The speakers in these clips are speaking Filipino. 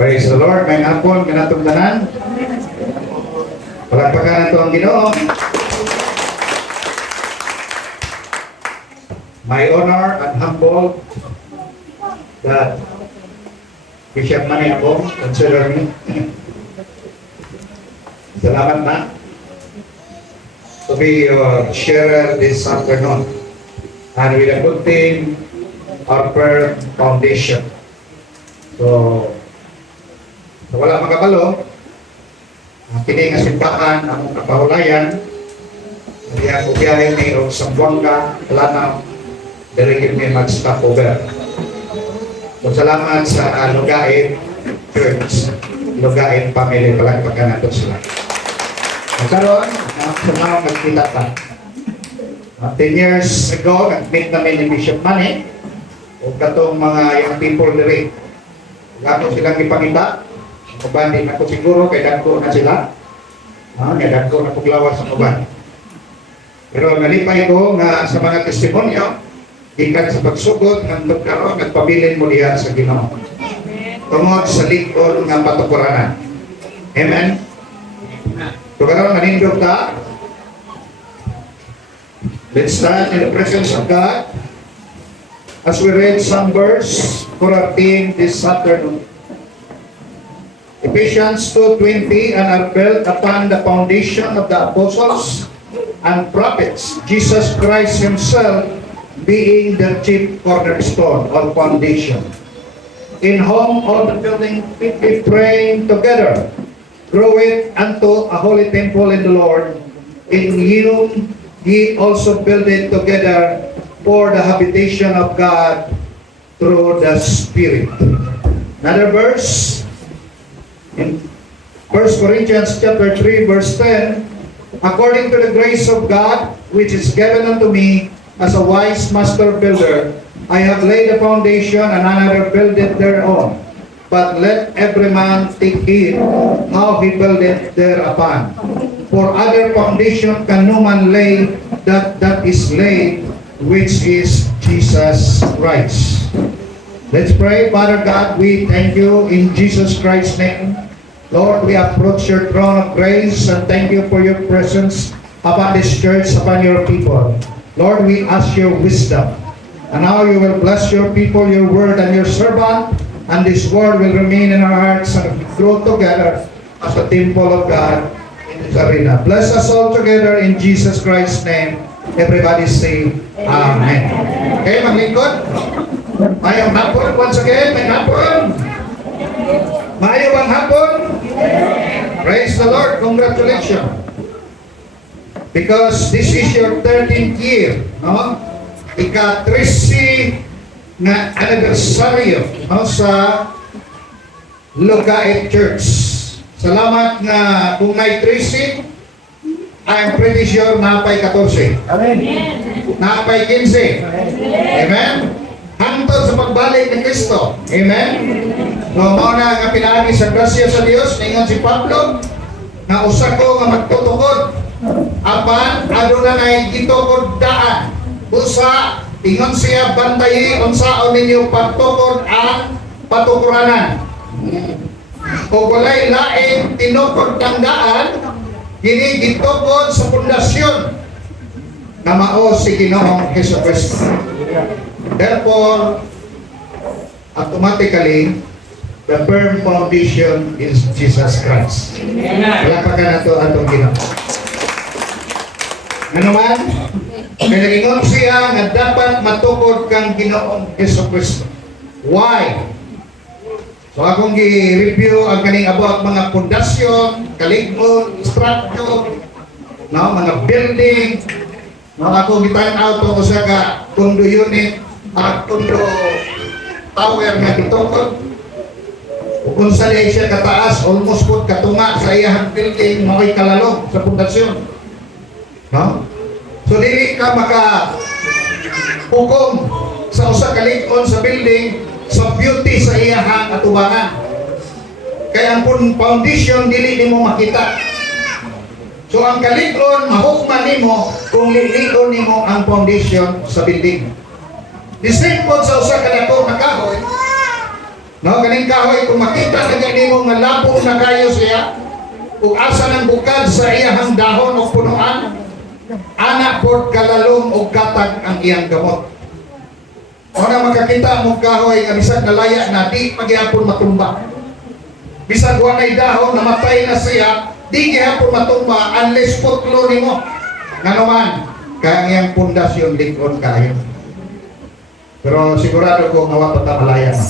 Praise the Lord. May hapon, kanatong tanan. Palagpakan ito ang Ginoo. My honor and humble that Bishop Manny ako, consider me. Salamat na to be your sharer this afternoon. And with a good team, our prayer foundation. So wala makabalo, kini nga simbahan ang kapahulayan, diya ko biyahe ni o Sambuanga, Lanao, diri kami mag-stop over. So salamat sa Lugain Church, Lugain Family, palagpakan nato sila. Karon, sa mga magkita pa. 10 years ago, nag-meet namin ni Bishop Manny, o katong mga young people diri. Gato silang ipangita. Uban din ako siguro, kay dagko na sila. Kay dagko na paglawas sa uban. Pero nalipay ko nga sa mga testimonyo, ikan sa pagsugod, ng magkaroon, nagpabilin mo diya sa Ginoo. Tungod sa likod ng patukuranan. Amen? So karoon, manindog ta. Let's stand in the presence of God as we read some verse for our theme this afternoon. Ephesians 2:20, and are built upon the foundation of the apostles and prophets, Jesus Christ Himself being the chief cornerstone or foundation, in whom all the building fitly praying together groweth unto a holy temple in the Lord, in whom ye also builded together for the habitation of God through the Spirit. Another verse, in 1 Corinthians chapter 3 verse 10, according to the grace of God which is given unto me as a wise master builder, I have laid a foundation and another buildeth thereon. But let every man take heed how he buildeth thereupon. For other foundation can no man lay that is laid, which is Jesus Christ. Let's pray. Father God, we thank you in Jesus Christ's name. Lord, we approach your throne of grace and thank you for your presence upon this church, upon your people. Lord, we ask your wisdom. And now you will bless your people, your word, and your servant, and this word will remain in our hearts and grow together as the temple of God in this arena. Bless us all together in Jesus Christ's name. Everybody say Amen. Okay, maglingkod. Mayong hapon once again. May hapon. Mayong hapon. Praise the Lord. Congratulations. Because this is your 13th year, no? Ika-13 na anibersaryo, no, sa Lugain Church. Salamat na kung may 13, I'm pretty sure napay 14. Amen. Napay 15. Amen. Hantod sa pagbalik ni Kristo. Amen. No, mao na nga pinaagi sa grasya sa Dios ningon si Pablo na usa ko nga magtutukod apan aduna nay gitukod daan. Usa ingon siya bantayi unsaon ninyo pagtukod ang patukuranan. O walay lain tinukod kang daan, kini gitukod sa pundasyon na mao si Ginoong Jesucristo. Therefore, automatically, the firm foundation is Jesus Christ. Palakpakan nato atong Ginoo. Ano man, kaya nag-ingon siya nga dapat matukod kang Ginoong Jesucristo. Why? So akong gi-review ang kaning about mga pundasyon, kaligmon, structure, no, mga building, no, ako gitan-out ko sa ka condo unit at condo tower nga gitukod. Kung sa siya kataas, almost po katunga sa iyang building, mako'y kalalong sa pundasyon. No? So dili ka maka hukom sa usa ka lig-on sa building sa beauty sa iyang atubangan. Kaya ang foundation dili nimo makita. So ang kalig-on mahukman nimo kung liligon nimo ang foundation sa building. The same po sa usa ka dako nga kahoy, No, kaning kahoy kung makita na ganimo nga labo na kayo siya, ug asa nang bukad sa iyang dahon o punuan, anak pod kalalom og katag ang iyang gamot. O na makakita mo kahoy nga bisag nalaya na di pagyapon matumba. Bisag wa nay dahon namatay na siya, di gyapon matumba unless putlo nimo. Nganuman kaya ang iyang pundasyon likod kayo. Pero sigurado ko nga wa pa ta malaya na.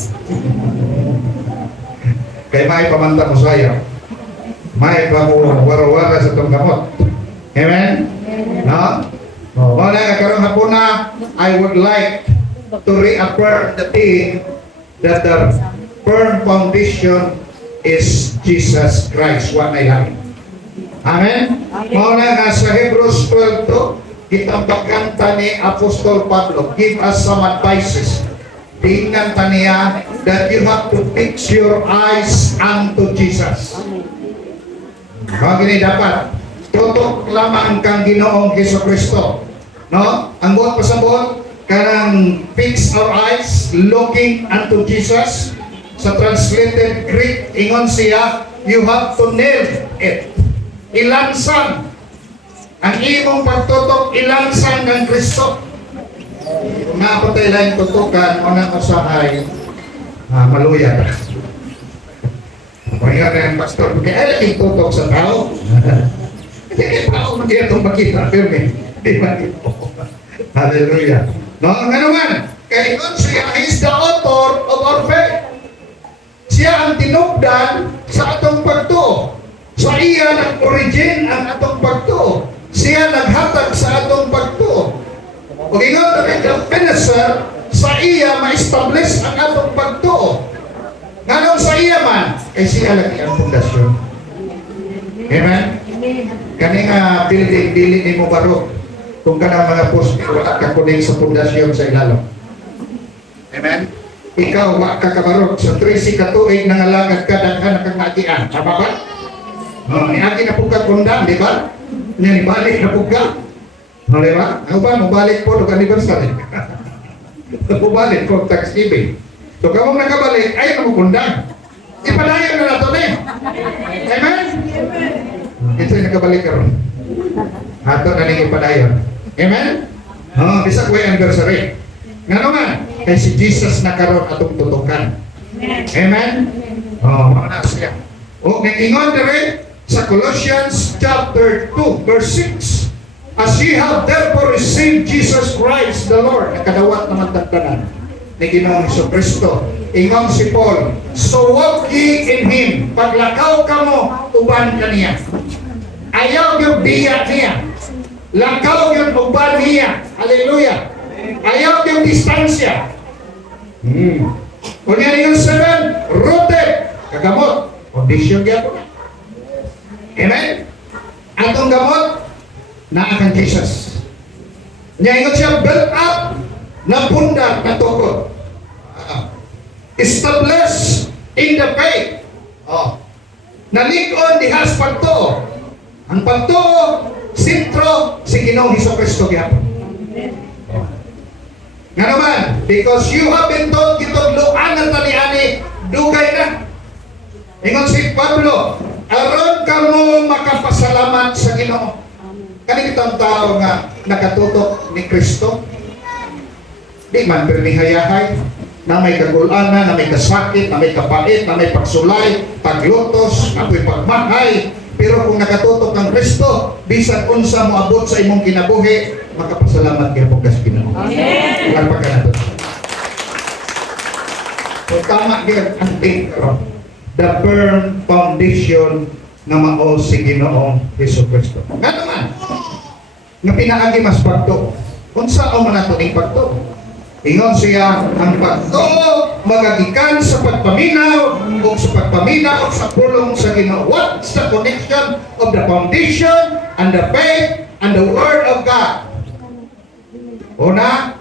Kaya may pamanta mo saya. May pa mo wara-wara sa itong gamot. Amen? No? Wala karong hapon na, I would like to reaffirm the thing that the firm foundation is Jesus Christ. What I like. Amen? Wala nga sa Hebrews 12:2, kitambagan ta ni Apostol Pablo, give us some advices. Tingnan ta niya that you have to fix your eyes unto Jesus. Gini dapat tutok lamang kang Ginoong Jesucristo. No? Ang buot pasabot kanang fix our eyes looking unto Jesus. Sa translated Greek ingon siya, you have to nail it. Ilansang ang imong pagtutok, ilansang ng Kristo. Kung napatay lang tutukan, o na usahay, maluya na. Kung nga na yung pastor, kaya lang tutok sa tao. Hindi tao, hindi itong makita, pero hindi makita. Hallelujah. No, nga naman, kaya yun siya is the author of our faith. Siya ang tinugdan sa atong pagtuo. Sa iya ng origin ang atong pagtuo. Siya naghatag sa atong pagtuo. Kung ingon na ang finisher, sa iya ma-establish ang atong pagtuo. Nganong sa iya man, ay siya lagi ang pundasyon. Amen? Kani nga building ni mo baro, kung ka ng mga poste, wala ka kuning sa pundasyon sa ilalo. Amen? Ikaw, wala ka kabarot. Sa 13 katuig nangalagad ka, daghan na kang nagian. Tama ba? Niagi na po ka kundang, di ba? Nibalik na po ka. Di ba? Ano ba? Mabalik po ng anniversary. Mabalik po Thanksgiving. So kamong nakabalik, ayaw na mo kundang. Ipadayon na nato na. Amen? Ito yung nakabalik ka ron. Ato na ning ipadayon. Amen? Bisa ko yung anniversary. Nga naman, kay si Jesus na karon atong tutukan. Amen? Mga na siya. Nag-ingon na rin sa Colossians chapter 2, verse 6. As ye have therefore received Jesus Christ the Lord, nakadawat naman tagtanan ni Ginoong Jesucristo. Ingon si Paul, so walk ye in Him. Paglakaw ka mo, uban ka niya. Ayaw yung biya niya. Lakaw yung uban niya. Hallelujah. Ayaw yung distansya. Kung yan yung 7, rooted. Kagamot. Condition niya po. Amen? Atong gamot, na akan Jesus. Niya ingon siya, built up na bunda na tukod. Established in the faith. Nalikon dihas pagtuo. Ang pagtuo, sintro, si Ginoong Jesucristo gyapon. Nga naman, because you have been taught kitudloan ng taliani, dugay na. Ingon si Pablo, aron ka mo makapasalamat sa Ginoo. Kani kitang tao nga nakatutok ni Kristo, di man pernihayahay, na may kagulanan, na may kasakit, na may kapait, na may pagsulay, paglutos, na may pagmahay. Pero kung nakatutok ng Kristo, bisan unsa mo abot sa imong kinabuhi, makapasalamat kaya po kas Ginoo. Amen. Larpa ka na doon. So tama din ang tingkaro. The firm foundation na mao si Ginoong Jesucristo. Nga naman, nga pinaagi mas pagto. Kung saan man nato ning pagto? Ingon siya, ang pagto magagikan sa pagpaminaw o sa pagpaminaw sa pulong sa Ginoo. What's the connection of the foundation and the faith and the Word of God? Una,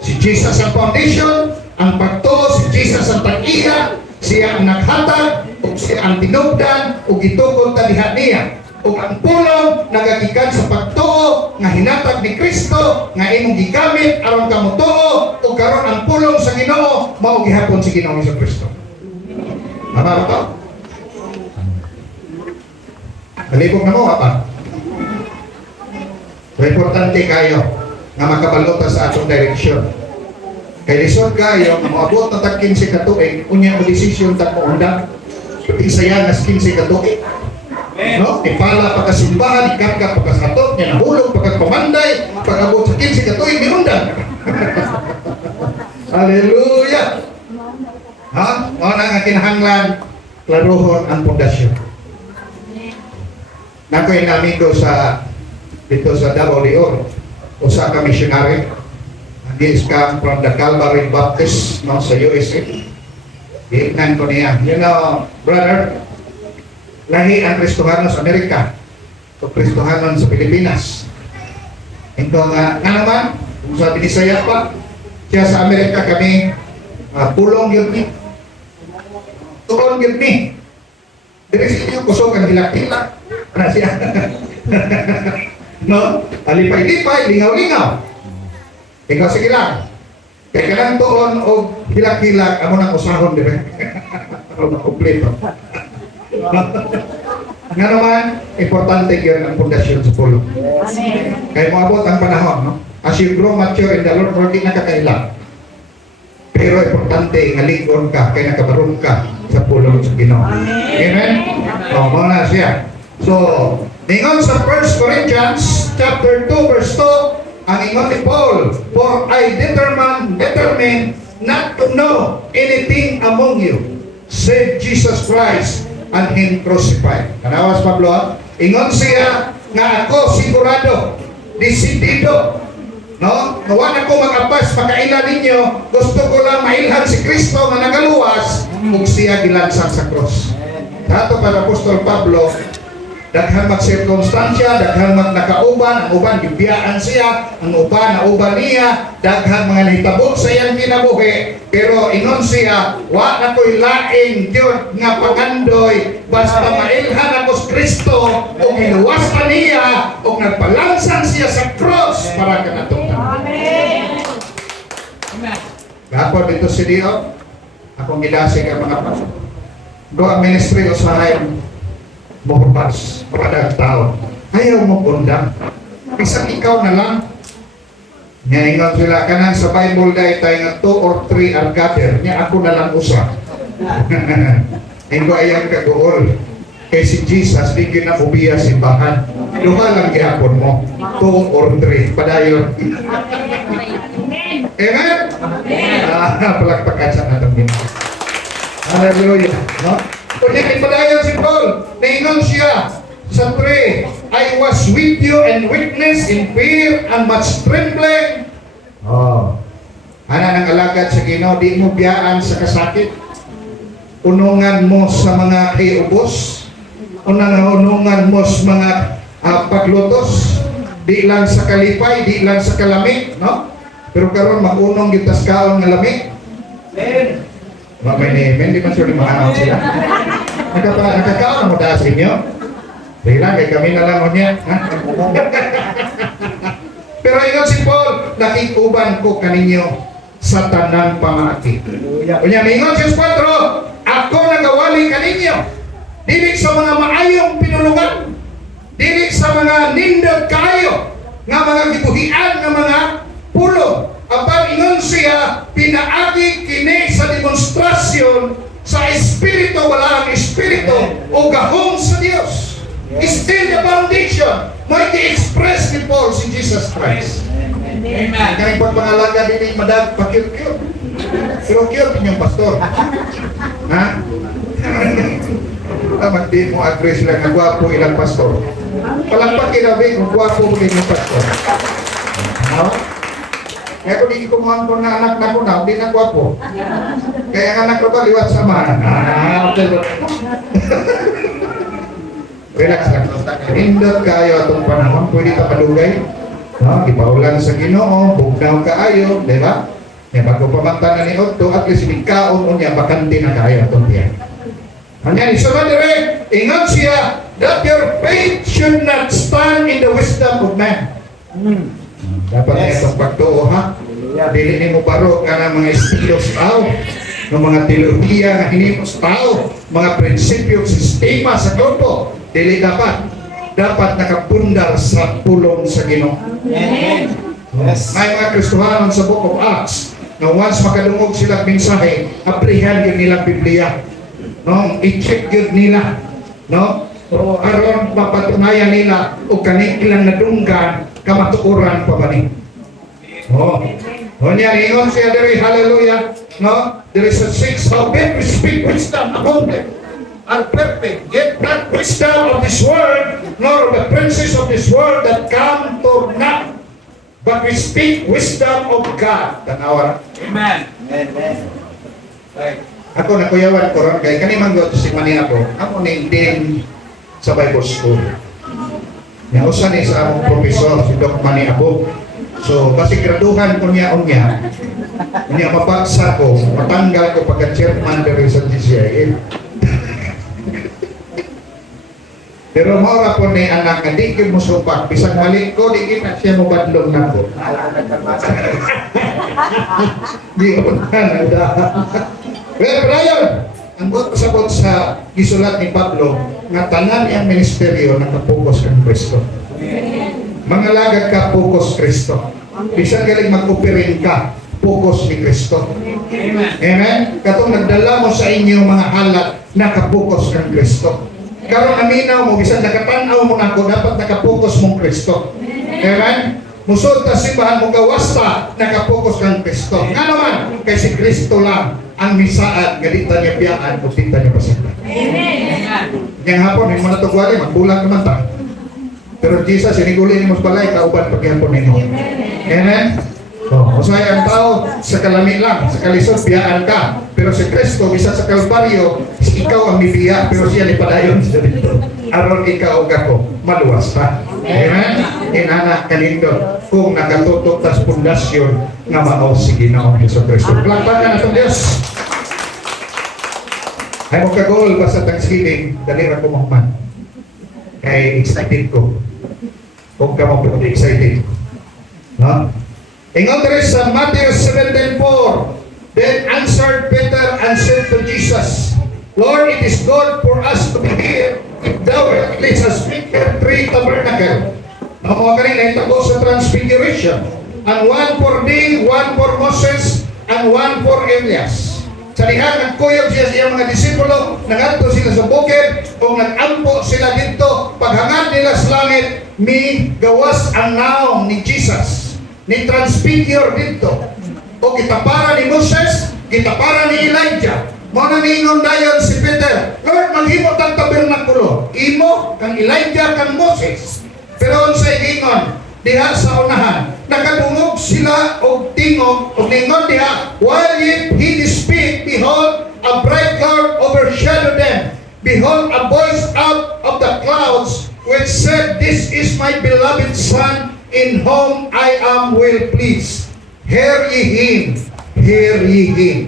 si Jesus ang foundation, ang pagto, si Jesus ang tag-iya, siya ang naghatag, o siya ang tinugdan, o gitukod talihan niya. O ang pulong nagagikan sa pagtuo nga hinatag ni Kristo nga imong gigamit aron kamo tuo o karon ang pulong sa Ginoo mao gihapon si Ginoong Jesucristo. Tama ba ito? Malibog na mo, apa? So, importante kayo na makabalota sa atong direksyon. Kay lisod kayo, maabot na tag 15 katuig, unya mo desisyon tag mo undang, isaya nas 15 katuig. No? Ipala pagkasimbahan, ikarga pagkasatot, niya nahulog, pagkapamanday, pag-abot sa 15 katuig, minundan. Hallelujah! Ha? O na nga kinahanglan, klaruhon ang pundasyon. Nakoy namin ko sa dito sa Davao de Oro, usa ka missionary. He is come from the Calvary Baptist, no, sa USA. Iignan ko niya. You know, brother, lahi ang Kristohanon sa Amerika, o Kristohanon sa Pilipinas. Ito nga naman, kung sa Binisaya pa, siya sa Amerika kami, pulong yun ni. Tulong yun ni. Dili siya kusog ang hilak-hilak. Ano siya? No? Alipay-lipay, lingaw-lingaw. Ikaw sige lang. Kaya ka lang tuon o hilak-hilak, amo nang usahon, di ba? Ano na kompleto. Nga naman, importante yun ang pundasyon sa pulo. Kaya maabot ang panahon, no? As you grow mature in the Lord, hindi nakakailang. Pero importante, ngalingon ka, kaya nakabarong ka sa pulo sa Ginoo. Amen? O, muna siya. So, ningon sa 1 Corinthians chapter 2 verse 2, ang ingon ni Paul, for I determine not to know anything among you, save Jesus Christ and Him crucified. Kanawas Pablo, ingon siya nga ako sigurado, desidido, no? Nawan ako mag-apas, makailan ninyo, gusto ko lang mailhan si Kristo na nagaluwas, kung siya gilansang sa cross. Dato para Apostol Pablo, daghan mag-sirkumstansya, daghan mag-nakauban, ang uban bibiyaan siya, ang uban nauban niya, daghan mga nahitabo sa iyang kinabuhi, pero ingon siya, wa na ko'y laing Diyos nga pagandoy, basta mailhan ako sa Kristo, o ginuwas pa niya, o nagpalansang siya sa cross para kanatong Amen. Gapon dito si Dio, akong gidasig ang mga pastor. Go ang ministry o sa bukas, para tao. Ayaw mo kundang. Isang ikaw na lang. Ngayon sila ka nang sa Bible dahil tayo nga 2 or 3 are gathered. Nga ako na lang usa. Hindi ayaw kagool. Kaya si Jesus, di kinabubiya simbahan. Luha lang gihapon mo. 2 or 3. Padayon. Amen? Palakpakan sa natang ginagawa. Hallelujah. No? Kung yung padayon si Paul, naingon siya sa 3, I was with you and witness in fear and much trembling. Oh. Ana nang alagad sa Ginoo, di mo biyaan sa kasakit. Unungan mo sa mga kayubos. Unungan mo sa mga paglutos. Di lang sa kalipay, di lang sa kalamig, no? Pero karon magunong yung taskaon ng lamig. Amen. Hindi man sure ni mahanaw sila. Nakakaon mo dahil sa inyo. Bigla, kay kami na lang niya. Pero ingon si Paul, nakikuban ko kaninyo sa tanang pamaati. Kunya, ingon si 4, ako nagawali kaninyo. Dili sa mga maayong pinulungan. Dili sa mga nindot kayo. Nga mga gibuhian ng mga pulo. Apang ingon siya, pinaagi kini sa demonstrasyon sa Espiritu, wala ang Espiritu, o gahong sa Diyos. Still the foundation, may i-express ni Paul si Jesus Christ. Amen. Kaya pagpangalaga din yung madag, pa-cute-cute. Pero cute yung pastor. Ha? Tama, di mo agree sila na gwapo ilang pastor. Palagpak kinabi kung gwapo mo din yung pastor. Ha? Kaya kung hindi kumuhan ko na anak na ko na, hindi na gwapo. Kaya ang anak ko ba, liwat sama. Relax lang. Hindot kayo atong panahon, pwede ka padugay. No? Ipaulan sa Ginoo, bugnaw kaayo, di ba? Kaya bago pamantanan ni Otto, at least bigkaon o niya, bakanti na kayo atong tiyan. Hanya isunod dire, ingat siya that your faith should not stand in the wisdom of man. Dapat yes. Itong pagtuo ha. Dili ni mo baro ka ng mga estilos tao. ng mga teolohiya nga hinimo sa tao, mga prinsipyo, sistema sa grupo, dili dapat nakapundar sa pulong sa Ginoo. Yes. May mga Kristohanon sa Book of Acts na once makadungog sila mensahe, aprihan yun nilang Biblia. No? I-check yun nila. No? O aron mapatunayan nila o kanilang nadunggan kamatuoran pa ba ni? Oh. O niya, ingon siya diri, hallelujah. No? There is a six, how we speak wisdom among them are perfect, yet not wisdom of this world, nor of the princes of this world that come to naught. But we speak wisdom of God. Tanawa. Amen. Amen. Right. Ako nakuyawan ko ron kay kani man si Mani ako ni din sa Bible School. Nya usa ni sa among professor si Doc Mani Abo. So basi graduhan ko niya unya. Niya mapaksa ko, matanggal ko pagka-chairman diri sa GCIA. Pero maura po ni anak nga di ko mo supak. Bisag mali ko, di kita siya mo badlong na ko. Di ko na nagda. Pero Brian, ang buot pasabot sa gisulat ni Pablo, nga tanan niyang ministeryo nakapokus kang Kristo. Mga lagad ka, pokus Kristo. Bisag galing mag-operin ka, pokus ni Kristo. Amen. Amen? Katong nagdala mo sa inyo mga halat, nakapokus kang Kristo. Karon aminaw mo, bisan nakatanaw mo na ako, dapat nakapokus mong Kristo. Amen? Musod ta simbahan mo gawasta, nakapokus kang Kristo. Nga naman, kay si Kristo lang ang misaan, ganita niya biyaan, o tinta niya pasita. Amen. Yang hapon, yung mga tugwali, magbulang naman ta. Pero Jesus, siniguli ni mos balay, kauban paghihapon ninyo. Amen? Usay ang tao sa kalami lang, sa kalisod, biyaan ka. Pero si Kristo, isa sa Kalbaryo, ikaw ang bibiya, pero siya ni padayon sa dito. Aron ikaw ako, maluwas pa. Amen? Inana kanito, kung nakatutok tas pundasyon nga mao si Ginoong Hesus Kristo. Plakpakan na itong Diyos. Ay mo kagol ba sa Thanksgiving, dali ra ko mahman. Kay excited ko. Kung ka mo excited. Ha? Ingon diri sa Matthew 17:4, then answered Peter and said to Jesus, Lord, it is good for us to be here. If thou wilt place us here 3 tabernacle. Ang mga kanina itabo sa Transfiguration. And one for thee, one for Moses, and one for Elias. Sa dihan, nagkuyog siya sa iyang mga disipulo, nagadto sila sa bukid, kung nag-ampo sila dito, paghangad nila sa langit, mi gawas ang naong ni Jesus. Ni transfigure dito. O kitapara ni Moses, kitapara ni Elijah. Mo na ningon dayon si Peter, Lord, maghimo tang tabernakulo. Imo kang Elijah kang Moses. Pero unsay ingon diha sa unahan, nakadungog sila og tingog og ningon diha, while yet he speak, behold, a bright cloud overshadowed them. Behold, a voice out of the clouds which said, This is my beloved Son, in whom I am well pleased. Hear ye him. Hear ye him.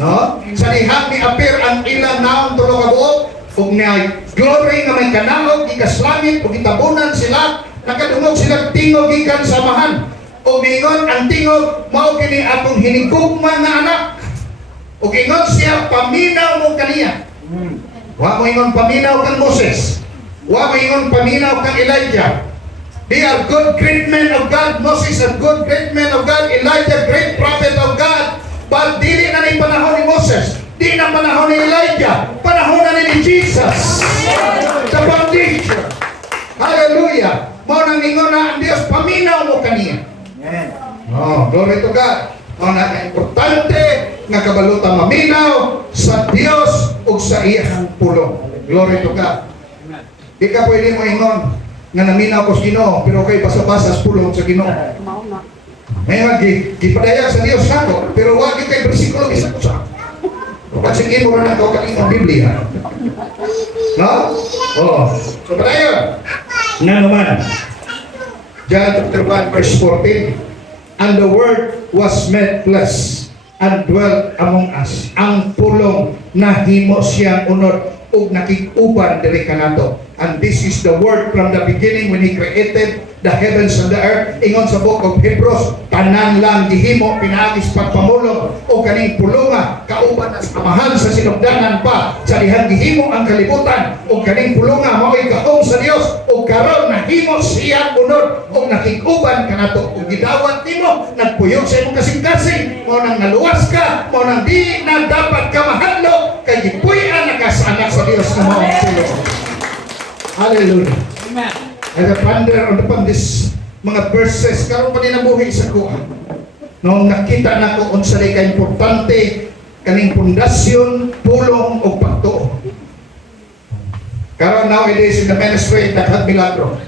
No? Sa dihang ni appear ang ilang naong tulong abuok, kung na glory nga may kanalog, ikaslangit, kung itabunan sila, nakadungog silang tingog ikan samahan. O mingon ang tingog, mao kini atong hinigugma nga anak. O ingon siya, paminaw mo kaniya. Wa mo ingon paminaw kang Moses. Wa mo ingon paminaw kang Elijah. They are good, great men of God. Moses a good, great man of God. Elijah, great prophet of God. But dili na ni panahon ni Moses. Di na panahon ni Elijah. Panahon na ni Jesus. The foundation. Hallelujah. Mo nang ingon na ang Diyos, paminaw mo kaniya. Oh, glory to God. Mo na importante nga kabalutan maminaw sa Dios ug sa iyang pulong. Glory to God. Di ka pwede mo ingon nga naminaw ko sa Ginoo, pero kay basa-basa sa pulong sa Ginoo. Ngayon, gipadayag sa Dios nako, pero wag kay bersikulo isa ko sa. Kasi imo ra nako kanang Biblia. No? Oh. So padayon. Na naman. John chapter 1 verse 14. And the word was made flesh and dwelt among us. Ang pulong na himo siyang unod o ug nakig-uban diri kanato. And this is the word from the beginning when He created the heavens and the earth. Ingon sa book of Hebrews, tanan lang gihimo pinaagis pagpamulong o kaning pulunga kauban as amahan sa sinugdanan pa sa dihang gihimo ang kalibutan o kaning pulunga mao'y gahom sa Dios o karon nahimo siya unod o nakig-uban kanato o gidawat nimo nagpuyog sa imong kasing-kasing mo nang naluwas ka mo nang di na dapat ka mahadlok kay gipuy-an nakasanak sa Dios na maong pulong. Hallelujah. Amen. As I ponder upon this mga verses, karon pa din nabuhi sa kuha. Noong nakita na ko unsa ka importante kaning pundasyon, pulong o pagtuo. Karon nowadays in the ministry, daghang milagro.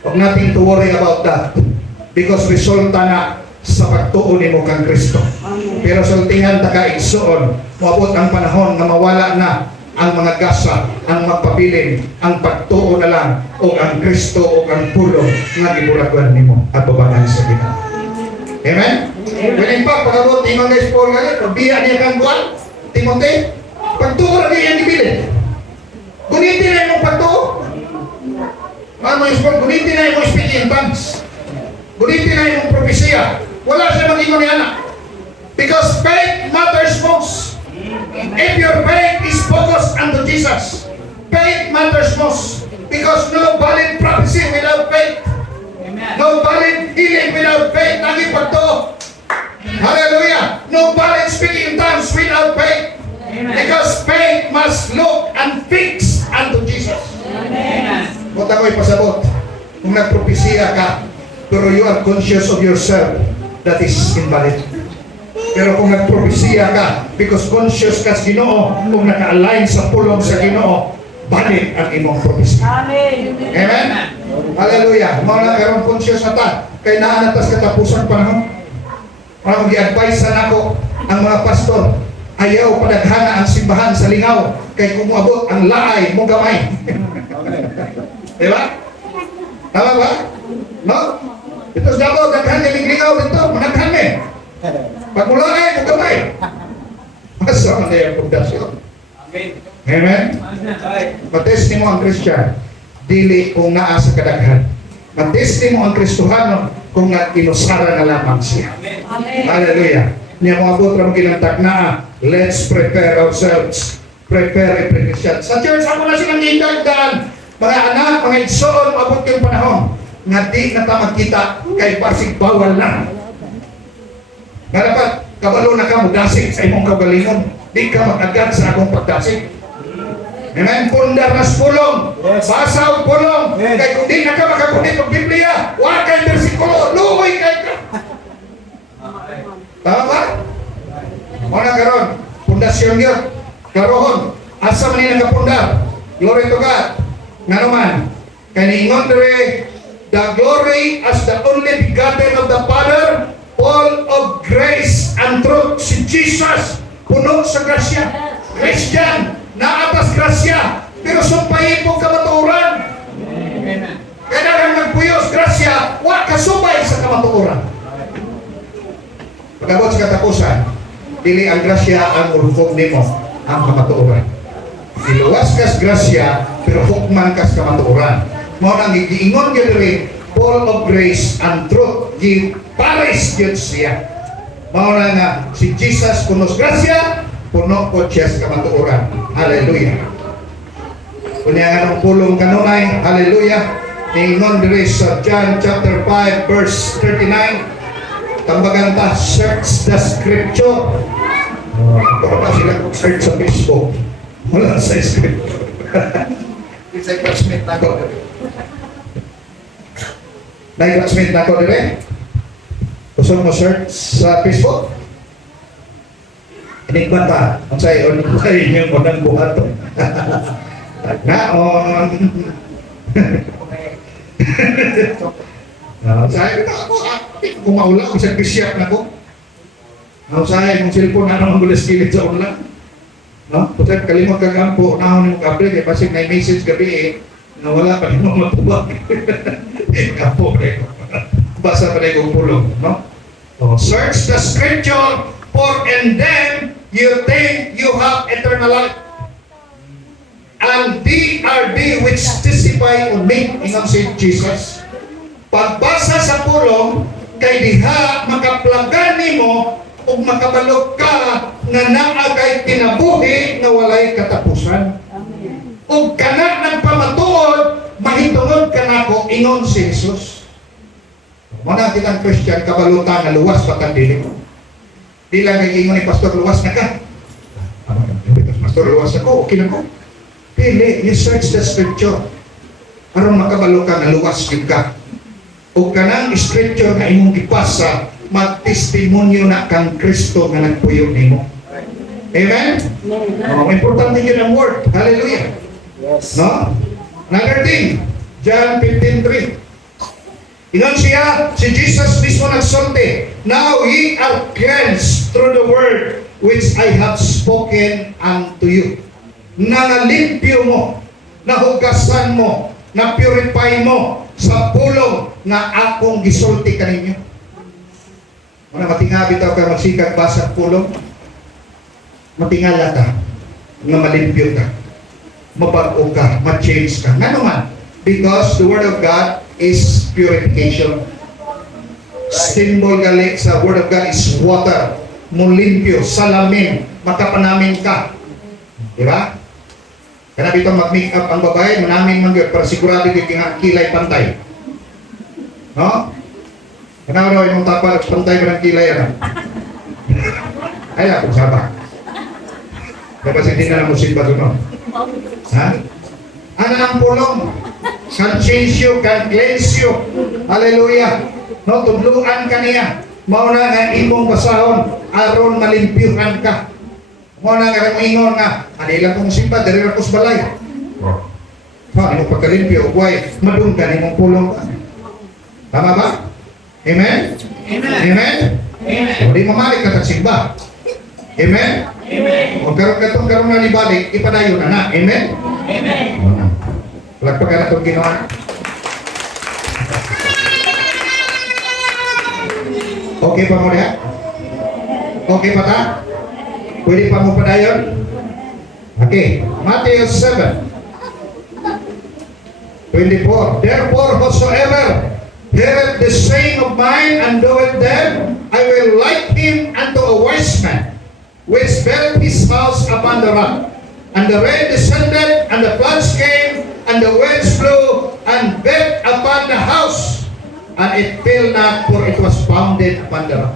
Huwag nating to worry about that. Because resulta na sa pagtuo nimo kang Kristo. Pero sultihan ta ka igsuon, moabot ang panahon na mawala na ang mga gasa, ang magpabilin, ang pagtuo na lang, o ang Kristo, o ang pulong nga gibulagan nimo at babangan sa Ginoo. Amen? When pa, pag-abot, imang guys, Paul nga, pagbiya niya kang buwan, Timote, pagtuo na niya ang gibilin. Gunitin na yung pagtuo. Ano yung Paul, gunitin na yung speak in tongues. Gunitin na yung propesya. Wala siya mag-ingon ni anak. Because faith matters most. If your faith is focused unto Jesus, faith matters most. Because no valid prophecy without faith. Amen. No valid healing without faith. Naging pagtuo. Hallelujah. No valid speaking in tongues without faith. Amen. Because faith must look and fix unto Jesus. Amen. Huwag ako'y pasabot. Kung nagpropesya ka, pero you are conscious of yourself, that is invalid. Pero kung nagpropesya ka, because conscious ka sa Ginoo, kung naka-align sa pulong sa Ginoo, valid ang imong propesya. Amen? Hallelujah. Mga na karon conscious na ta, kay naanatas katapusan panahon. Parang gi-advise na ako ang mga pastor, ayaw padaghana ang simbahan sa lingaw, kay kung moabot ang laay mo gamay. Diba? Tama ba? No? Ito sa Davao, daghan kaming lingaw dito, managhan eh. Pag mula ay, mo gamay. Masa man na yung pundasyon. Amen. Amen? Matesti mo ang Christian, dili kung naa sa kadaghan. Matesti mo ang Kristohano kung inusara na lamang siya. Hallelujah. Niya mga butra mo ginantak na, let's prepare ourselves. Prepare a Christian. Sa church, ako na silang indagdaan. Mga anak, mga igsoon, abot yung panahon. Nga di na ta magkita kay pasig bawal na. Nga dapat, kabalo na ka mo dasig sa imong kagalingon. Di ka mag-agad sa akong pagdasig. Amen? Pundar nas pulong. Basaw pulong. Yes. Kaya kung di na ka makakunit ng Biblia, wakay versikulo, luhoy kay ka. Tama ba? Muna karon, pundasyon yun. Karoon, asa man nila kapundar. Glory to God. Nga naman, kaniingon dere, the glory as the only begotten of the Father, full of grace and truth. Si Jesus, puno sa grasya. Christian, na atas grasya, pero sumpayin po kamatuoran. Amen. Kaya nang nagpuyos grasya, wa kasubay sa kamatuoran. Pagabot sa katapusan, dili ang grasya ang ulfog nimo ang kamatuoran. Iluwas kas grasya, pero hukman kas kamatuoran. Mao nang giingon gyud diri, full of grace and truth. Pares gyud siya. Mao na nga si Jesus kunos grasya, puno po siya sa kamatuoran. Hallelujah. Kunya nga ng pulong kanunay, hallelujah. Ingon diri sa John chapter 5 verse 39. Tambagan ta, search the scripture. Kung pa sila search sa Facebook, wala sa scripture. It's a classmate na ko. Na-classmate na ko dire. Gusto mo search sa Facebook? Inikman ta. Ang sa'yo, ang sa'yo yung unang buhat. Naon. Sa'yo na ako. Kung maula, kung sa'yo pisyak na ko. Sa'yo, kung cellphone na naman gulas kilid sa ulan. No? Kasi kalimot kang ampo, nahon mo kable, kaya pasig na message gabi na wala pa rin mo matubag. Kapo, basa pa rin kong pulong. No? Search the scripture, for in them you think you have eternal life. and they are they which testify on me, ingon si Jesus. Pagbasa sa pulong, kay diha makaplagan nimo ug makabalog ka nga naa kay kinabuhi nga walay katapusan. Ug kana nagpamatuod, mahitungod ka nako, ingon si Jesus. Muna kitang Christian, kabalutan na luwas patang dili. Di lang nag-ingon ni Pastor, luwas na ka. Pastor, luwas ako, okay na ko. Pili, you search the scripture. Aron makabalo ka na luwas yun ka. O kanang scripture na imong ipasa, magtestimonyo na kang Kristo nga nagpuyo nimo. Amen? Oh, importante yun ang word. Hallelujah. Yes. No? Another thing, John 15:3. Ingon siya, si Jesus mismo nagsulti, now ye are cleansed through the word which I have spoken unto you. Nangalimpyo mo, nahugasan mo, na-purify mo sa pulong nga akong gisulti kaninyo. Muna matingabi tayo kayo magsikag ba sa pulong? Matingala ka, nga malimpyo ka, mabago ka, ma-change ka. Nga naman, because the Word of God is purification. Symbol gali sa Word of God is water. Mulimpyo, salamin, makapanamin ka. Diba? Kaya dito mag-make up ang babae, manamin man yun, para sigurado yung kilay pantay. No? Kaya daw yung tapal, pantay mo ng kilay yan. Ay, ako sabak. Dapat hindi na lang musimba doon. Ha? Ano ang pulong? Can change you, can cleanse you. Hallelujah. No, tudluan ka niya. Mauna nga imong basahon, aron malimpyuhan ka. Mauna nga ingon nga, anila kong simba, dali na kos balay. Ha, ano pagkalimpyo, why? Madung ka nimong pulong ka. Tama ba? Amen? Amen. Amen? Amen. Hindi mamalik ka tagsimba. Amen? Amen. Kung karoon na ni balik, ipadayo na na. Amen? Amen. Lagpagan na itong ginawa. Okay pa mo diha? Okay pa ta? Pwede pa mo padayon? Okay. Matthew 7:24. Therefore, whosoever heareth the saying of mine and doeth them, I will like him unto a wise man, which built his house upon the rock. And the rain descended, and the floods came, and the winds blew, and beat upon the house, and it fell not, for it was founded upon the rock.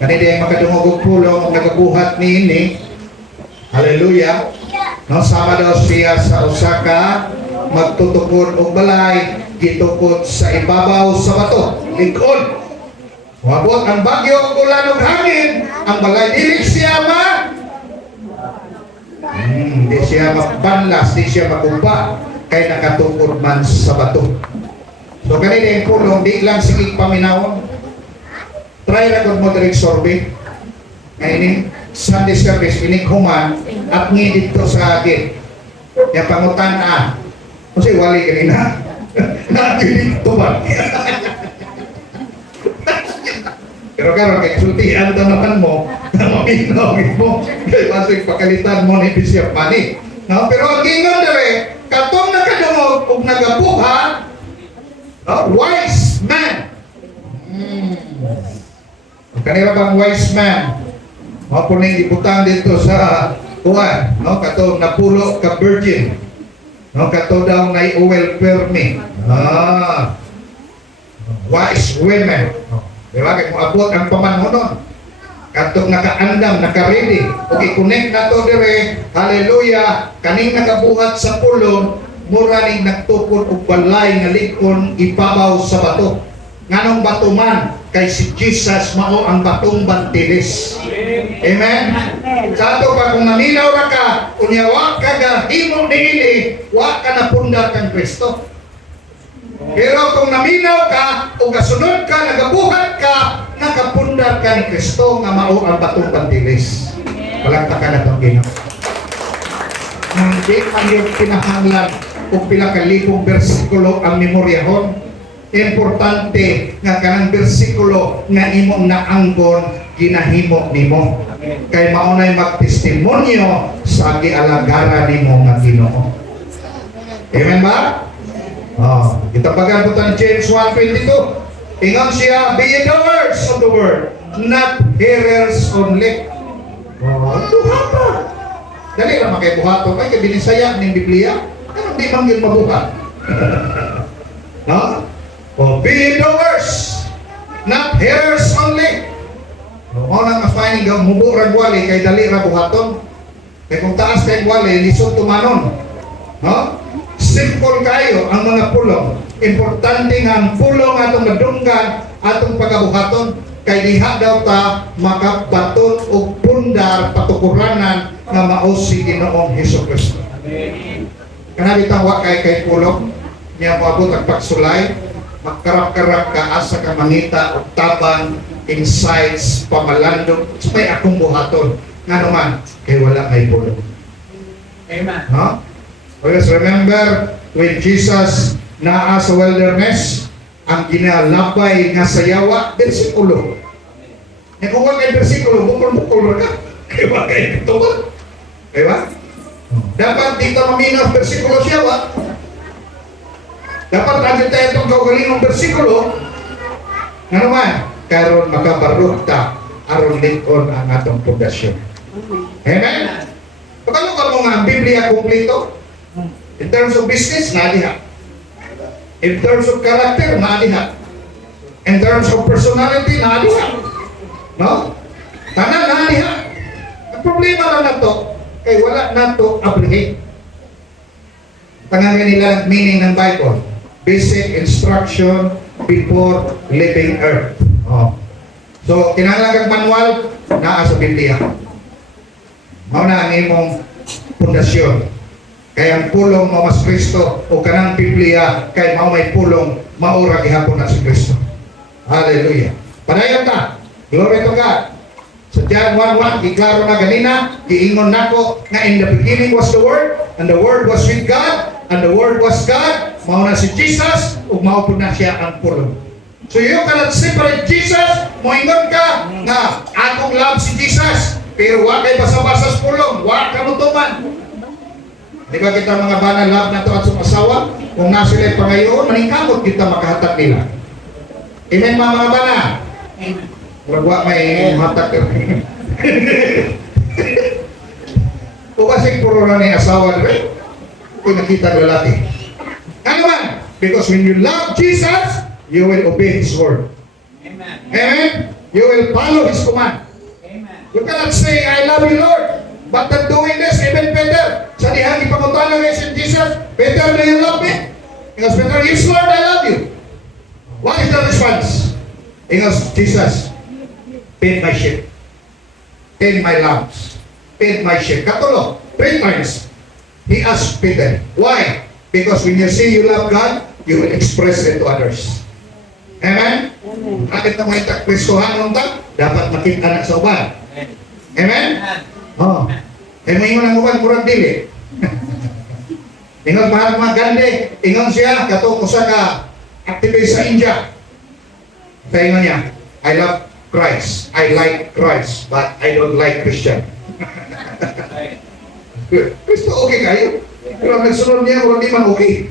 Kanina yung makadungog og pulong, nagabuhat ni ini. Hallelujah. No, sama daw siya sa Osaka, magtutukod og balay, gitukod sa ibabaw sa bato, likod. Wabot ang bagyo ug ulan ug hangin, ang balay dili siya di siya magbanlas, di siya magumba, kay nakatukod man sa bato. So kanina yung pulong, di lang sige paminawon. Try na kung mo direct survey. Ngayon, Sunday service, inikhuman, at ngidit ko sa akin. Yung pangutan kasi wali kanina. Nakinig to ba? Pero karon kay sultihan ito naman mo, maminawin mo, kay pasig pakalitan mo ni Bishop Manny. No? Pero ang gingon dere, katong nakadungog ug nagabuhat, wise man. Kanira bang wise man? Mapuning ibutang dito sa kuwan, no? Kato napulo ka virgin. No, kato daw na oil permi. Wise women. Diba? Kaya kung abot ang pamanhonon, katong nakaandam, naka-ready. Okay, connect na to dire. Hallelujah. Kaning nakabuhat sa pulong, mura ning nagtukod og balay nga likon ibabaw sa bato. Nganong bato man, kay si Jesus mao ang batong bantilis. Amen? Sa ato pa, kung naminaw ra ka, kunya wa ka ga himo niini, wa ka na pundar kang Kristo. Pero kung naminaw ka, o kasunod ka, nagabuhat ka, nakapundar ka ni Kristo, nga mao ang batong bantilis. Palagtakan na itong Ginoo. Hindi man yung pinahanglan kung pila ka libong bersikulo ang memoryahon. Importante nga kanang bersikulo nga imong naanggon ginahimo nimo. Kay maunay magtestimonyo sa gialagara nimo nga Ginoo. Amen ba? Oh, kita pagkabutan James 1:22. Ingon siya, be ye doers of the word, not hearers only. Oh, duha pa. Dali ra makay buhaton kay binisaya ning Biblia. Ano di man gyud mabuhat. No? Oh, be ye doers, not hearers only. Mo nang mafining ga mubo ra wali kay dali ra buhaton. Kay kung taas kay wali lisod tumanon. No? Simple kayo ang mga pulong. Importante nga ang pulong atong madunggan atong pagabuhaton kay diha daw ta makabaton og pundar patukuranan nga mao si Ginoong Hesukristo. Kana bitang wa kay pulong niya moabot ang pagsulay, magkarap-karap ka asa ka mangita og tabang insights pamalandong may akong buhaton nga naman kay wala may pulong. Amen. No? Always remember when Jesus naa sa wilderness, ang ginalabay nga sayawa, bersikulo. Kung wag kay bersikulo, bukol-bukol ka. Kaya wag kay ito ba? Kaya ba? Dapat dito maminaw bersikulo siyawa. Dapat natin tayo itong gawgaling ng bersikulo. Nga naman, karon makabarog ta aron lingkon ang atong pundasyon. Amen? Pagkano ka mo nga ang Biblia kumplito? In terms of business, nadiha. In terms of character, nadiha. In terms of personality, nadiha. No? Tanan nadiha. Ang problema lang na to, kay wala na to apprehend. Tangan nila ang meaning ng Bible. Basic instruction before leaving earth. Oh. So, kinahanglan kang manual, naa sa Biblia. Mao na ang imong pundasyon. Kaya ang pulong mo mas Kristo o kanang Biblia kay mao may pulong maura gihapon na si Kristo. Hallelujah. Padayon ta. Glory to God. Sa John 1:1 giklaro na ganina, giingon nako nga in the beginning was the Word, and the Word was with God, and the Word was God. Mao na si Jesus ug mao pud na siya ang pulong. So you cannot separate Jesus. Moingon ka nga akong love si Jesus, pero wa kay basa-basa sa pulong, wa kanutuman. Di ba kita mga banal love na to at sumasawa? Kung nasa sila pangayon, maningkamot kita makahatag nila. Amen mga bana? Amen. Wag may hatak. O kasi puro na ni asawa rin. Kung nakita ng lalaki. Ano man? Because when you love Jesus, you will obey His word. Amen. Amen? You will follow His command. Amen. You cannot say, I love you, Lord. But I'm doing this, even better. Sa dihang ipamunta ng Jesus, better do you love me? Because better, yes, Lord, I love you. What is the response? Because Jesus paid my ship, paid my lambs, paid my ship. Katulo, 3 times. He asked Peter. Why? Because when you say you love God, you will express it to others. Amen? Bakit na may Kristohan nung ta? Dapat makita na sa uban. Amen? Oh. Eh may ingon ang uban kurang dili. Ingon Mahatma Gandhi, ingon siya katong usa ka activist sa India. Sa ingon niya, I love Christ. I like Christ, but I don't like Christian. Kristo okay kayo? Pero ang nagsunod niya, kung di man okay.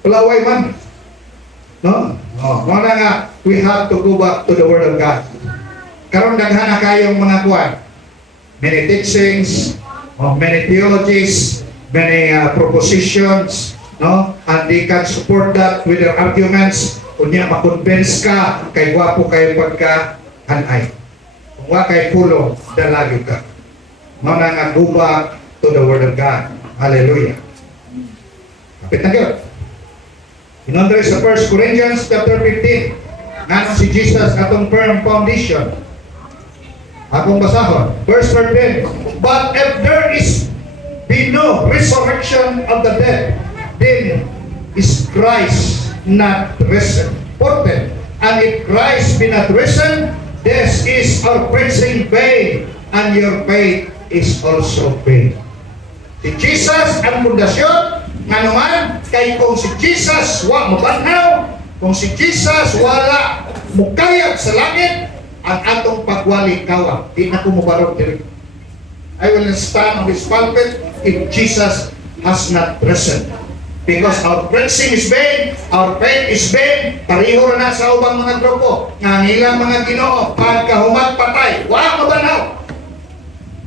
Palaway man. No? Oh, mga nga, we have to go back to the Word of God. Karon daghan na kayong mga kuwan. Many teachings, many theologies, many propositions, no? And they can support that with their arguments. Kunya makonvince ka kay gwapo kay pagka-hanay. Kung wa kay pulo, dalagi ka. Mao na nga go back to the Word of God. Hallelujah. Kapit na gyud. Inonder sa 1 Corinthians chapter 15. Nga si Jesus atong firm foundation. Akong basahon. Verse 13. But if there be no resurrection of the dead, then is Christ not risen. 14. And if Christ be not risen, this is our preaching vain, and your faith is also vain. Si Jesus ang pundasyon, nga naman, kay kung si Jesus wa mabanhaw, Kung si Jesus wala mukayag sa langit, ang atong pagwali kawa, di na ko mubarog diri. I will not stand on this pulpit if Jesus has not risen. Because our preaching is vain, our faith is vain, pareho na sa ubang mga grupo, nga ilang mga Ginoo, pagkahumat patay, wa mabanaw.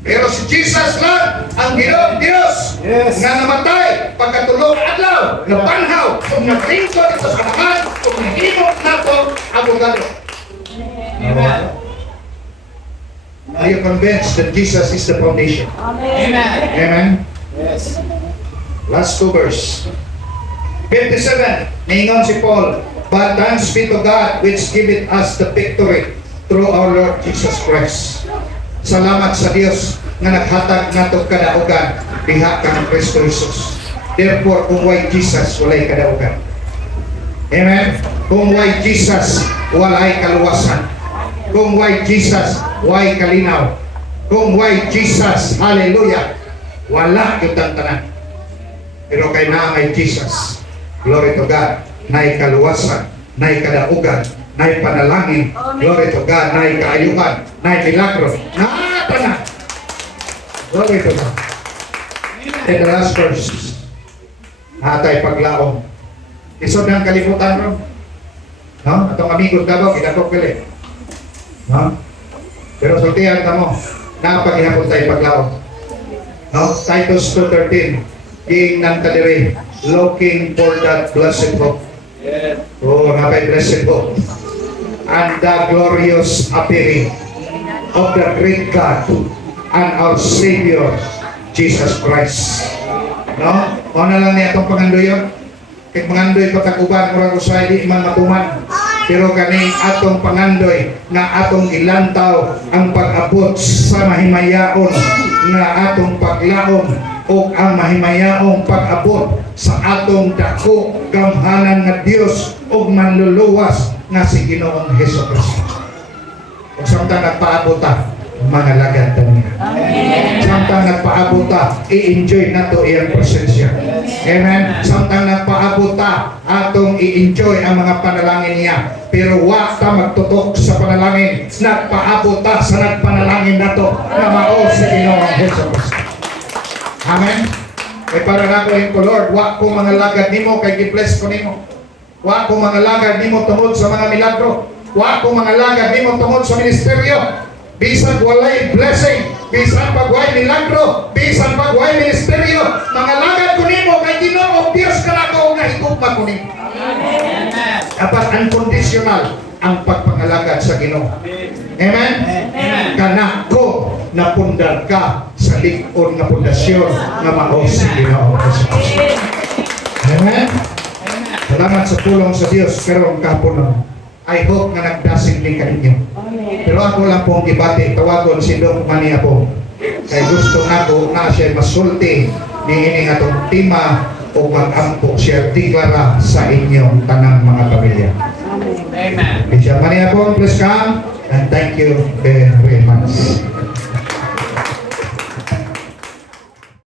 Pero si Jesus lang, ang Ginoo Dios, Yes. nga namatay, pagkatulog adlaw, nabanhaw, kung naglingkod ito sa lahat, kung nahimot nato, abogado. Amen. Are you convinced that Jesus is the foundation? Amen. Amen? Yes. Last two verse. 57, ningon si Paul, but thanks be to God which giveth us the victory through our Lord Jesus Christ. Salamat sa Dios nga naghatag nato kadaugan diha kang Kristo Jesus. Therefore, kung why Jesus, walay kadaugan. Amen? Kung why Jesus, walay kaluwasan. Kung why Jesus, why kalinaw. Kung why Jesus, hallelujah, wala kitang tanan. Pero kay na may Jesus, glory to God, na'y kaluwasan, na'y kadaugan, na'y panalangin, glory to God, na'y kaayuhan, na'y milagro, na. Glory to God. In the last verse, natay paglaom. Isod ng kalimutan ron. No? Atong amigos daw, kinatok pili. No? Pero sultihan ka mo, napagihapon tayo paglaom. No? Titus 2:13, king ng kadiri, looking for that blessed hope. Yes. Oh, napay blessed hope. And the glorious appearing of the great God and our Savior, Jesus Christ. No? O na lang niya itong pangandoyon. Kaya pangandoy patakuban, murang usay di man matuman. Pero kaning atong pangandoy na atong ilantaw ang pag-abot sa mahimayaon na atong paglaom o ang mahimayaong pag-abot sa atong dako gamhanan nga Dios o manluluwas nga si Ginoong Hesukristo. O samtang nagpaabota, mga lagad niya. Samtang nagpaabota, i-enjoy nato iyang presensya. Amen. Samtang nagpaabota, atong i-enjoy ang mga panalangin niya. Pero wa ta magtutok sa panalangin. Nagpaabota sa nagpanalangin nato na mao si Ginoong Hesukristo. Amen. Kay para nako ko Lord, wa ko mga lagad nimo kay gi-bless ko nimo. Wa ko mga lagad nimo tungod sa mga milagro. Wa ko mga lagad nimo tungod sa ministeryo. Bisan walay blessing, bisan pagway milagro, bisan pagway ministeryo, mga lagad ko nimo kay Ginoo Dios kanako nga higugma ko nimo. Amen. Dapat unconditional ang pagpangalagad sa Ginoo. Amen. Amen. Kanako napundar ka sa likod nga pundasyon nga mao si Ginoo Jesus. Amen. Salamat sa tulong sa Dios karong kapunon. I hope nga nagdasig ni kaninyo. Pero ako lang pong gibati, tawagon si Dok Mania po. Kay gusto nako na siya masulti ni ining atong tima o mag-ampo siya tiklara sa inyong tanang mga pamilya. Amen. Bishop Mania po, please come and thank you very much.